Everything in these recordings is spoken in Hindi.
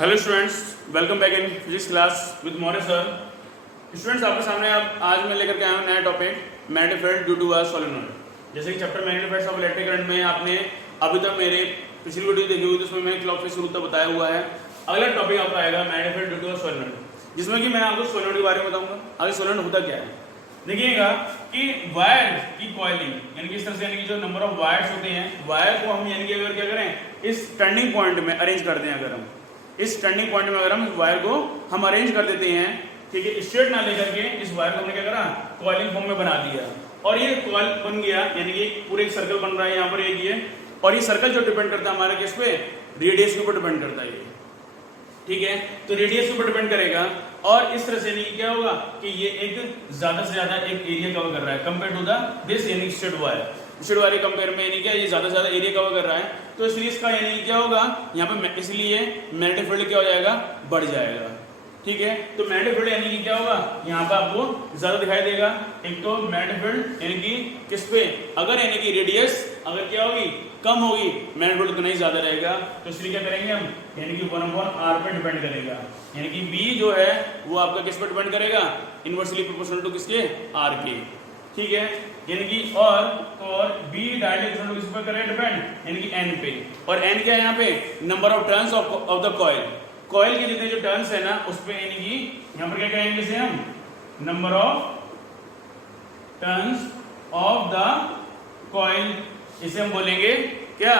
Hello students, welcome back in physics class with Maurya sir. Students, आपके सामने आज मैं लेकर के आया हूँ नया topic magnetic field due to a solenoid. जैसे कि chapter magnetic fields of electric current में आपने अभी तक मेरे पिछली वीडियो देखी हुई, जिसमें मैंने क्लॉक फेज रूल तक बताया हुआ है। अगला टॉपिक आपका आएगा magnetic field due to a solenoid, जिसमें कि मैं आपको सोलेनोइड के बारे में बताऊंगा। आगे सोलेनोइड होता क्या है देखिएगा कि वायर की कॉइलिंग, यानी कि इस तरह से, यानी कि जो नंबर ऑफ वायर्स होते हैं, वायर को हम यानी कि अगर क्या करें, इस टर्निंग पॉइंट में अरेंज करते हैं। अगर हम इस टर्निंग पॉइंट में अगर हम वायर को हम अरेंज कर देते हैं, ठीक है, स्ट्रेट ना लेकर के इस वायर को हमने क्या करा, कॉइलिंग फॉर्म में बना दिया और ये कॉइल बन गया, यानी कि पूरे एक सर्कल बन रहा है यहाँ पर एक ये। और ये सर्कल जो डिपेंड करता है हमारे किस पे, रेडियस के ऊपर डिपेंड करता है ये, ठीक है। तो रेडियस के ऊपर डिपेंड करेगा और इस तरह से यानी कि क्या होगा कि ये एक ज्यादा से ज्यादा एक एरिया कवर कर रहा है कंपेयर टू द दिस यानी स्ट्रेट वायर। स्ट्रेट वायर के कंपेयर में यानी क्या ये ज्यादा से ज्यादा एरिया कवर कर रहा है, तो इसलिए इसका यानी क्या होगा यहाँ पे, इसलिए मैग्नेटिक फील्ड क्या हो जाएगा, बढ़ जाएगा, ठीक है। तो मैग्नेटिक फील्ड यानी कि क्या होगा, यहाँ पे आपको ज्यादा दिखाई देगा। एक तो मैग्नेटिक फील्ड यानी कि किस पे, अगर यानी कि रेडियस अगर क्या होगी, कम होगी, मैग्नेटिक फील्ड उतना ही ज्यादा रहेगा। तो इसलिए क्या करेंगे हम, यानी कि 1/r पे डिपेंड करेगा, यानी कि B जो है वो आपका किस पे डिपेंड करेगा, इनवर्सली प्रोपोर्शनल टू किसके, R के, ठीक है। यानी कि और B डायरेक्टली टू किस पे करेगा डिपेंड, यानी कि N पे। और N क्या है यहाँ पे, number of turns of the coil. Coil के जितने जो टर्न्स है ना उस पे, यानी कि यहाँ पर क्या कहेंगे इसे हम, number of turns of the coil, इसे हम बोलेंगे क्या,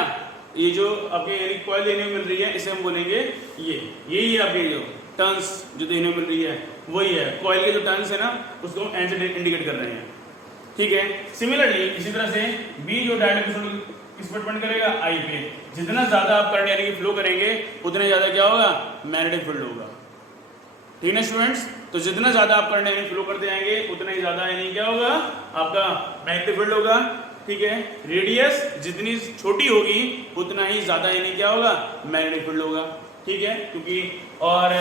ये जो आपके कॉइल देने में मिल रही है इसे हम बोलेंगे यही आपके जो टर्न्स जो देने में मिल रही है वही है। कॉइल के जो टर्न्स है ना उसको हम एन से इंडिकेट कर रहे हैं, ठीक है। सिमिलरली इसी तरह से B जो डायरेक्ट किस पर डिपेंड करेगा, I पे। जितना ज्यादा आप करंट यानी कि फ्लो करेंगे उतना ज्यादा क्या होगा, मैग्नेटिक फील्ड होगा, ठीक है स्टूडेंट्स। तो जितना ज्यादा आप करंट यानी फ्लो करते जाएंगे उतना ही ज्यादा यानी क्या होगा, आपका मैग्नेटिक फील्ड होगा, ठीक है। रेडियस जितनी छोटी होगी उतना ही ज्यादा यानी क्या होगा, मैग्नेटिक फील्ड होगा, ठीक है। क्योंकि और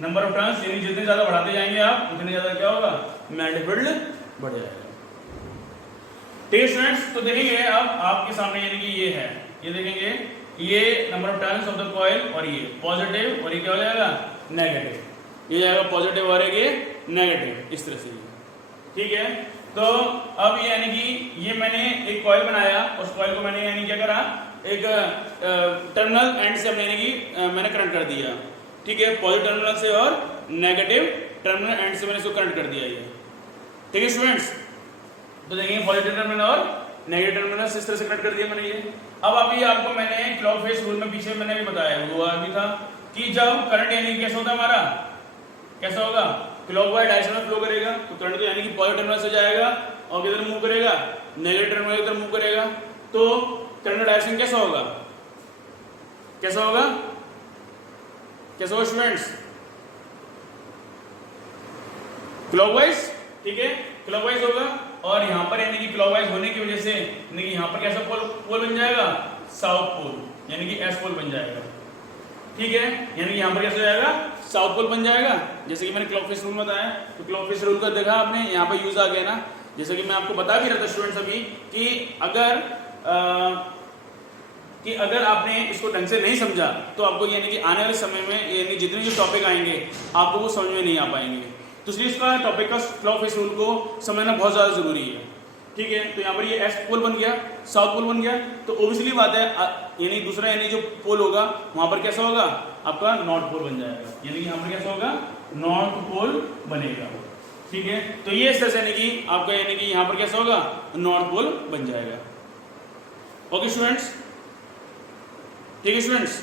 नंबर ऑफ टर्न्स यानी जितने ज्यादा बढ़ाते जाएंगे आप उतने ज्यादा क्या होगा, मैग्नेटिक फील्ड बढ़ जाएगा, ठीक है स्टूडेंट्स। तो देखेंगे अब आपके सामने यानी कि ये है, ये देखेंगे ये number of turns of the coil और ये पॉजिटिव और ये क्या हो जाएगा, नेगेटिव। ये जाएगा पॉजिटिव और ये नेगेटिव, इस तरह से, ठीक है। तो अब ये यानी कि ये मैंने एक कॉइल बनाया, उस कॉइल को मैंने यानी क्या करा, एक टर्मिनल एंड से यानी कि मैंने करंट कर दिया, ठीक है, पॉजिटिव टर्मिनल से और नेगेटिव टर्मिनल एंड से मैंने इसको करंट कर दिया ये, ठीक है स्टूडेंट्स। तो देखेंगे पॉजिटिव टर्मिनल और नेगेटिव टर्मिनल इस तरह से कनेक्ट कर दिया मैंने ये। अब अभी आपको मैंने क्लॉक फेज रूल में पीछे मैंने भी बताया हुआ भी था कि जब करंट यानी कैसा होता है हमारा, कैसा होगा, क्लॉकवाइज डायरेक्शन में फ्लो करेगा तो करंट तो यानी कि पॉजिटिव टर्मिनल से जाएगा और किधर मूव करेगा, नेगेटिव टर्मिनल की तरफ मूव करेगा। तो करंट का डायरेक्शन कैसा होगा, कैसा होगा, कैसा होगा स्टूडेंट्स, क्लॉकवाइज, ठीक है, क्लॉकवाइज होगा। और यहाँ पर यानी कि क्लॉकवाइज होने की वजह से यानी कि यहाँ पर कैसा पोल बन जाएगा, साउथ पोल, यानी कि एस पोल बन जाएगा, ठीक है। यानी कि यहाँ पर कैसा हो जाएगा, साउथ पोल बन जाएगा, जैसे कि मैंने क्लॉक फेज रूल में बताया। तो क्लॉक फेज रूल का देखा आपने, यहाँ पर यूज आ गया ना, जैसे कि मैं आपको बता भी रहा था स्टूडेंट्स अभी कि अगर आपने इसको ढंग से नहीं समझा तो आपको यानी कि आने वाले समय में यानी जितने जो टॉपिक आएंगे आपको वो समझ में नहीं आ पाएंगे। तो इसलिए इसका टॉपिक का क्लॉक फेज रूल को समझना बहुत ज्यादा जरूरी है, ठीक है। तो यहाँ पर ये एस पोल बन गया, साउथ पोल बन गया, तो ओब्वियसली बात है यानी दूसरा यानी जो पोल होगा वहां पर कैसा होगा, आपका नॉर्थ पोल बन जाएगा, यानी कि यहाँ पर कैसा होगा, नॉर्थ पोल बनेगा, ठीक है। तो ये इस तरह से यानी कि आपका यानी कि यहाँ पर कैसा होगा, नॉर्थ पोल बन जाएगा, ओके स्टूडेंट्स, ठीक है स्टूडेंट्स,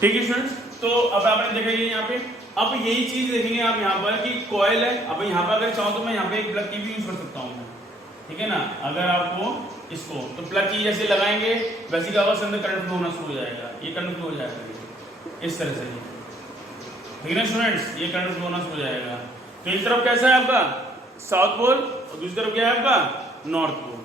ठीक है स्टूडेंट्स। तो अब आपने देखा ये यहाँ पे, अब यही चीज देखेंगे आप यहाँ पर कि कॉइल है। अब यहाँ पर अगर चाहूँ तो मैं यहाँ पे एक प्लग की भी यूज कर सकता हूँ, ठीक है ना। अगर आपको इसको तो प्लग की जैसे लगाएंगे वैसे क्या होगा, अंदर करंट फ्लो होना शुरू हो जाएगा, ये करंट फ्लो हो जाएगा इस तरह से, ठीक है ना स्टूडेंट्स, ये करंट फ्लो होना शुरू हो जाएगा। तो इस तरफ कैसा है आपका साउथ पोल और दूसरी तरफ क्या है आपका नॉर्थ पोल,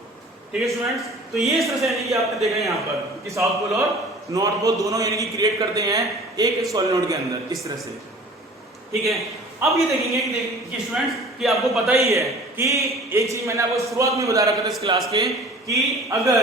ठीक है स्टूडेंट्स। तो ये इस तरह से यानी कि आपने देखा यहाँ पर कि साउथ पोल और नॉर्थ पोल दोनों यानी कि क्रिएट करते हैं एक सोलेनोइड के अंदर, इस तरह से, ठीक है। अब ये देखेंगे कि स्टूडेंट्स कि आपको पता ही है कि एक चीज मैंने आपको शुरुआत में बता रखा था इस क्लास के कि अगर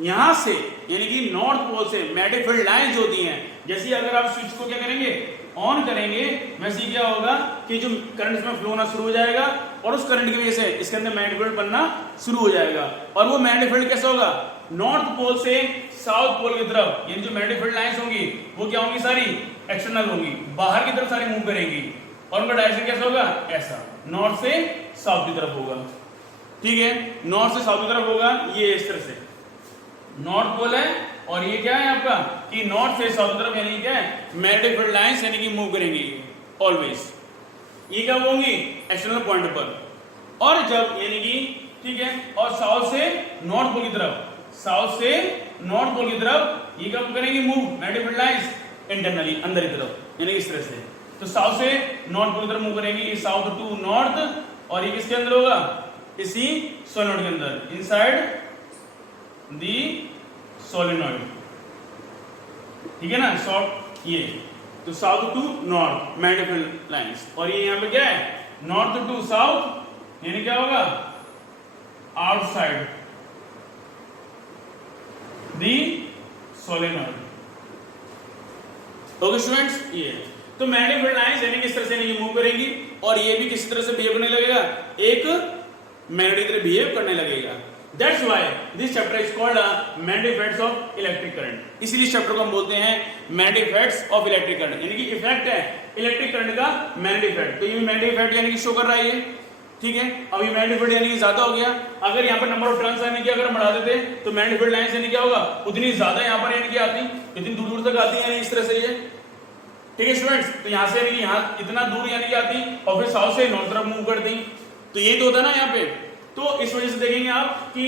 यहां से यानी कि नॉर्थ पोल से मैग्नेटिक फील्ड लाइंस होती हैं जैसे ही अगर आप स्विच को क्या करेंगे, ऑन करेंगे, वैसे ही क्या होगा कि जो करंट इसमें फ्लो होना शुरू हो जाएगा और उस करंट की वजह से इसके अंदर मैग्नेटिक फील्ड बनना शुरू हो जाएगा। और वो मैग्नेटिक फील्ड कैसा होगा, नॉर्थ पोल से साउथ पोल की तरफ, यानी जो मैग्नेटिक फील्ड लाइंस होंगी वो क्या होंगी, सारी एक्सटर्नल होंगी, बाहर की तरफ सारी मूव करेंगी और उनका डायरेक्शन कैसा होगा, ऐसा नॉर्थ से साउथ की तरफ होगा। ठीक है, नॉर्थ से साउथ की तरफ होगा, ये इस तरह से नॉर्थ पोल है और ये क्या है आपका कि नॉर्थ से साउथ की तरफ, यानी क्या है मैग्नेटिक फील्ड लाइंस यानी कि मूव करेंगी ऑलवेज। ये क्या होंगी, एक्सटर्नल पॉइंट पर। और जब यानी कि ठीक है, और साउथ से नॉर्थ पोल की तरफ, साउथ से नॉर्थ पोल की तरफ ये कब करेंगे move magnetic field lines, internally अंदर की तरफ, यानी इस तरह से। तो साउथ से नॉर्थ पोल की तरफ मूव करेंगे, साउथ टू नॉर्थ, और ये किसके अंदर होगा, इसी सोलेनोइड के अंदर, इनसाइड दी सोलेनोइड। ठीक है ना, शॉर्ट ये तो south to north magnetic field lines, और ये यहां पे क्या है, नॉर्थ टू साउथ, यानी क्या होगा outside the solenoid. Okay students, ये तो मैग्नेटिक फील्ड लाइंस यानी किस तरह से नहीं मूव करेंगी और ये भी किसी तरह से बिहेव करने लगेगा, एक मैग्नेटिक तरह बिहेव करने लगेगा। That's why this chapter is called magnetic effects of electric current. इसलिए इस चैप्टर को हम बोलते हैं magnetic effects of electric current, यानी कि इफेक्ट है इलेक्ट्रिक करंट का मैग्नेटिक इफेक्ट। तो ये मैग्नेटिक इफेक्ट यानी कि शो कर रहा है ये, ठीक है। अब ये मैग्नेटिक फील्ड यानी कि ज्यादा हो गया, अगर यहाँ पर नंबर ऑफ टर्न्स यानी कि अगर बढ़ा देते तो मैग्नेटिक फील्ड लाइंस यानी क्या होगा, उतनी ज्यादा यहाँ पर यानी कि आती, इतनी दूर दूर तक आती है, यानी इस तरह से ये, ठीक है स्टूडेंट्स। तो यहाँ से यानी कि यहाँ इतना दूर यानी कि आती और फिर साउथ से नॉर्थ तरफ मूव करती, तो ये तो होता ना यहाँ पे। तो इस वजह से देखेंगे आप कि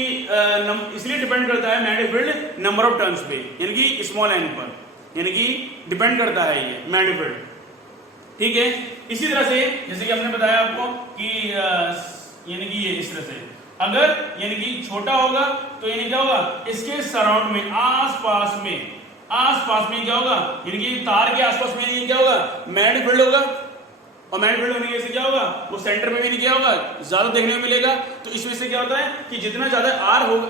इसलिए डिपेंड करता है magnetic field number of turns पे, यानी कि स्मॉल एन पर, यानी कि डिपेंड करता है ये मैग्नेटिक फील्ड, ठीक है। इसी तरह से जैसे कि हमने बताया आपको कि यानी कि ये इस तरह से अगर यानी कि छोटा होगा तो यानी क्या होगा, इसके सराउंड में आसपास में क्या होगा, यानी कि तार के आसपास में ये क्या होगा, मैग्नेटिक फील्ड होगा, और मैग्नेटिक फील्ड होने की वजह से क्या होगा, वो सेंटर में भी नहीं क्या होगा, ज्यादा देखने को मिलेगा। तो इस वजह से क्या होता है कि जितना ज्यादा आर होगा,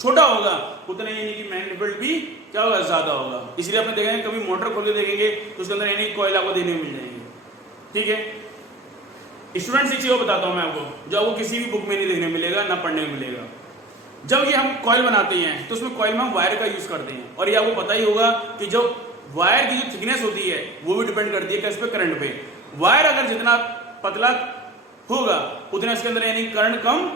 छोटा होगा, उतना यानी कि मैग्नेटिक फील्ड भी क्या होगा, ज्यादा होगा। इसलिए आपने देखा है कभी मोटर खोल के देखेंगे तो उसके अंदर यानी कॉइल आपको देखने को मिल जाएंगे, ठीक है। स्टूडेंट्स एक चीज बताता हूं मैं आपको, जो आपको किसी भी बुक में नहीं देखने मिलेगा, ना पढ़ने को मिलेगा। जब ये हम कॉइल बनाते हैं तो उसमें कॉइल में हम वायर का यूज करते हैं, और ये आपको पता ही होगा कि जो वायर की जो थिकनेस होती है वो भी डिपेंड करती है किस पे, करंट पे। वायर अगर जितना पतला होगा उतना इसके अंदर यानी करंट कम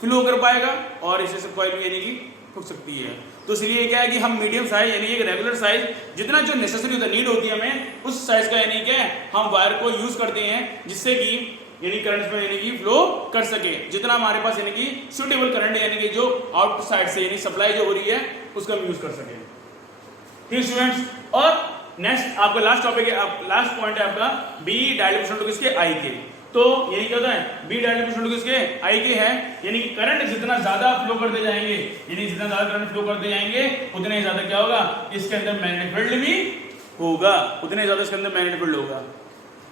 फ्लो कर पाएगा, और इससे से कॉइल भी यानी कि फूक सकती है। तो इसलिए क्या है कि हम मीडियम साइज यानी एक रेगुलर साइज, जितना जो नेसेसरी होता है, नीड होती है हमें, उस साइज का यानी क्या हम वायर को यूज करते हैं, जिससे कि यानी करंट में यानी कि फ्लो कर सके, जितना हमारे पास यानी कि सुटेबल करंट यानी कि जो आउट साइड से यानी सप्लाई जो हो रही है उसका हम यूज कर सके, ठीक स्टूडेंट्स। और नेक्स्ट आपका लास्ट टॉपिक है, लास्ट पॉइंट है आपका बी डायलेक्ट्रिक टू किसके, आई के। तो यानी क्या होता है, बी डायलेक्ट्रिक टू किसके, आई के है, यानी कि करंट जितना ज्यादा फ्लो करते जाएंगे, यानी जितना ज्यादा करंट फ्लो करते जाएंगे उतना ही ज्यादा क्या होगा, इसके अंदर मैग्नेटिक फील्ड भी होगा, उतने ज्यादा इसके अंदर मैग्नेटिक फील्ड होगा,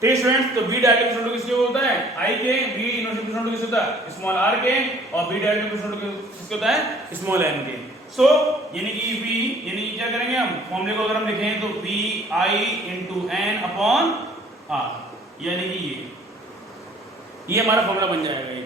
ठीक स्टूडेंट्स। तो बी डायलेक्ट्रिक टू किसके होता है, आई के, बी इनवर्टिंग टू किसके होता है, स्मॉल आर के, और बी डायलेक्ट्रिक टू किसके होता है, स्मॉल एन के। सो यानी कि V यानी क्या करेंगे हम, फॉर्मूले को अगर हम लिखें तो V I into N upon R, यानी कि ये हमारा फॉर्मूला बन जाएगा ये,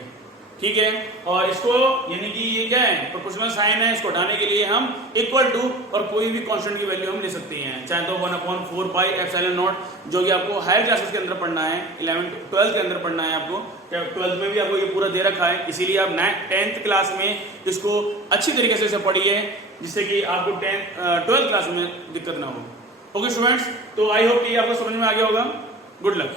ठीक है। और इसको यानी कि ये क्या है, प्रोपोर्शनल साइन है, इसको हटाने के लिए हम इक्वल टू और कोई भी कांस्टेंट की वैल्यू हम ले सकते हैं, चाहे तो 1/4 पाई एप्सिलॉन नॉट, जो कि आपको हायर क्लासेस के अंदर पढ़ना है, 11th 12th के अंदर पढ़ना है आपको, 12th में भी आपको ये पूरा दे रखा है, इसीलिए आप 10th क्लास में इसको अच्छी तरीके से इसे पढ़िए, जिससे कि आपको 12th क्लास में दिक्कत ना हो। ओके स्टूडेंट्स, तो आई होप कि आपको समझ में आ गया होगा। Good luck.